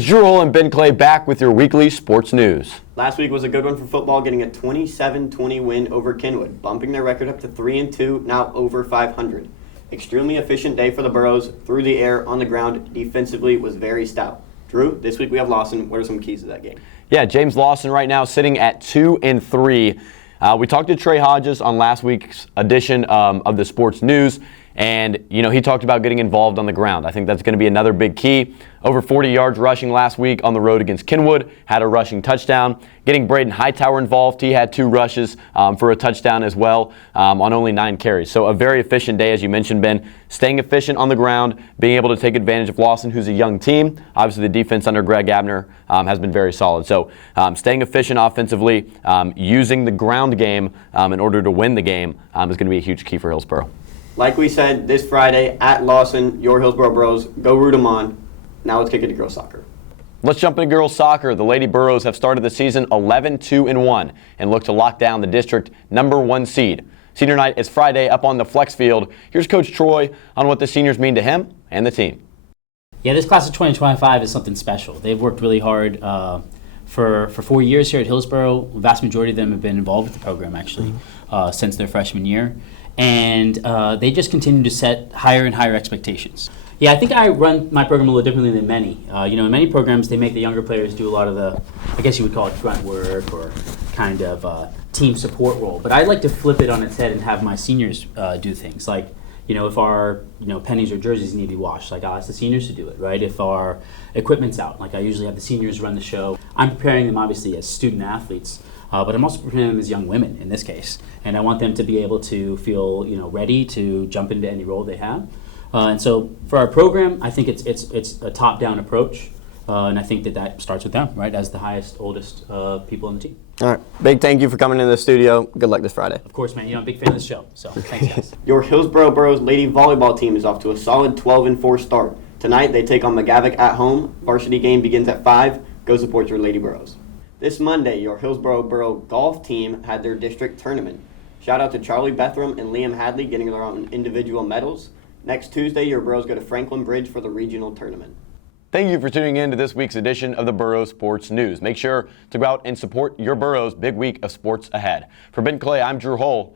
It's Drew Hull and Ben Clay back with your weekly sports news. Last week was a good one for football, getting a 27-20 win over Kenwood, bumping their record up to 3-2, now over 500. Extremely efficient day for the Burros. Through the air, on the ground, defensively was very stout. Drew, this week we have Lawson. What are some keys to that game? Yeah, James Lawson right now sitting at 2-3. We talked to Trey Hodges on last week's edition of the sports news. And, he talked about getting involved on the ground. I think that's going to be another big key. Over 40 yards rushing last week on the road against Kenwood. Had a rushing touchdown. Getting Braden Hightower involved. He had 2 rushes for a touchdown as well on only 9 carries. So a very efficient day, as you mentioned, Ben. Staying efficient on the ground, being able to take advantage of Lawson, who's a young team. Obviously, the defense under Greg Abner has been very solid. So staying efficient offensively, using the ground game in order to win the game is going to be a huge key for Hillsboro. Like we said, this Friday at Lawson, your Hillsboro Burros, go root them on. Now let's kick it to girls soccer. Let's jump into girls soccer. The Lady Burros have started the season 11-2-1 and look to lock down the district #1 seed. Senior night is Friday up on the Flex Field. Here's Coach Troy on what the seniors mean to him and the team. Yeah, this class of 2025 is something special. They've worked really hard for 4 years here at Hillsboro. The vast majority of them have been involved with the program, actually, since their freshman year. And they just continue to set higher and higher expectations. Yeah, I think I run my program a little differently than many. In many programs, they make the younger players do a lot of the, I guess you would call it grunt work or kind of team support role. But I like to flip it on its head and have my seniors do things. Like, if our pennies or jerseys need to be washed, like I'll ask the seniors to do it, right? If our equipment's out, like I usually have the seniors run the show. I'm preparing them obviously as student athletes, but I'm also preparing them as young women in this case. And I want them to be able to feel ready to jump into any role they have. And so for our program, I think it's a top-down approach. And I think that starts with them, right, as the highest, oldest people on the team. All right. Big thank you for coming into the studio. Good luck this Friday. Of course, man. I'm a big fan of the show. So thanks, guys. Your Hillsboro Burros lady volleyball team is off to a solid 12-4 start. Tonight, they take on McGavock at home. Varsity game begins at 5. Go support your Lady Burros. This Monday, your Hillsboro Borough golf team had their district tournament. Shout out to Charlie Bethram and Liam Hadley getting their own individual medals. Next Tuesday, your Burros go to Franklin Bridge for the regional tournament. Thank you for tuning in to this week's edition of the Burro Sports News. Make sure to go out and support your Burros' big week of sports ahead. For Ben Clay, I'm Drew Hull.